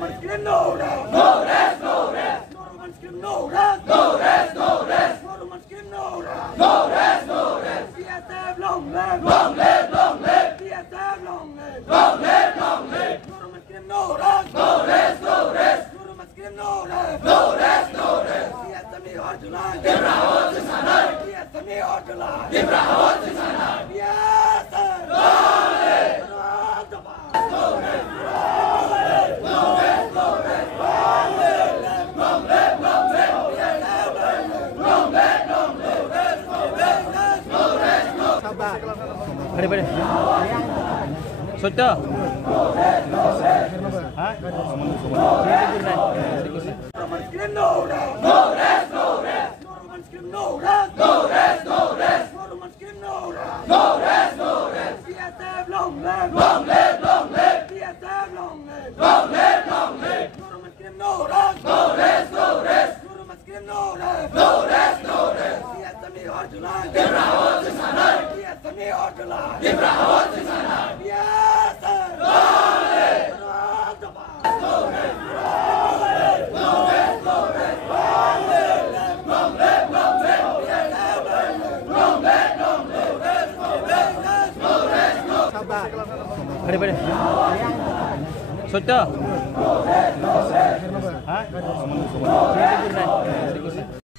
No rest, no rest, no rest. No rest, no rest, no rest. No rest, no rest. PSF long live, long live, long live. PSF long live, long live, long live. No rest, no rest, no rest. No rest, no rest, no rest. PSF hard to lie. Ibrahim Sinai. PSF hard to lie. Ibrahim Sinai. PSF long live. No rest, no rest, no rest. Long live, long live, long live. Long live, long live. No rest, no rest. बड़े बड़े सोचता हाँ No rest, no rest, no rest. No rest, no rest, no rest. No rest, no rest. PSF long live, long live, long live. PSF long live, long live, long live. No rest, no rest, no rest. No rest, no rest, no rest. PSF hard to lie. Ibrahim Sinai. PSF hard to lie. Ibrahim Sinai. PSF long live. No rest, no rest, no rest. Long live, long live, long live. Long live, long live. No rest, no rest. बड़े बड़े सोचता हाँ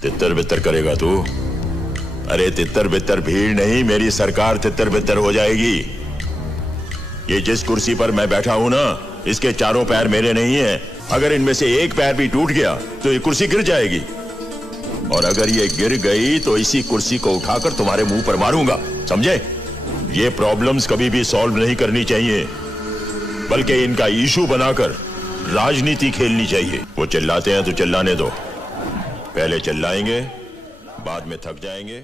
तितर बितर करेगा तू? अरे तितर बितर भीड़ नहीं, मेरी सरकार तितर बितर हो जाएगी। ये जिस कुर्सी पर मैं बैठा हूं ना, इसके चारों पैर मेरे नहीं हैं। अगर इनमें से एक पैर भी टूट गया तो ये कुर्सी गिर जाएगी, और अगर ये गिर गई तो इसी कुर्सी को उठाकर तुम्हारे मुंह पर मारूंगा, समझे? ये प्रॉब्लम्स कभी भी सॉल्व नहीं करनी चाहिए, बल्कि इनका इशू बनाकर राजनीति खेलनी चाहिए। वो चिल्लाते हैं तो चिल्लाने दो, पहले चिल्लाएंगे, बाद में थक जाएंगे।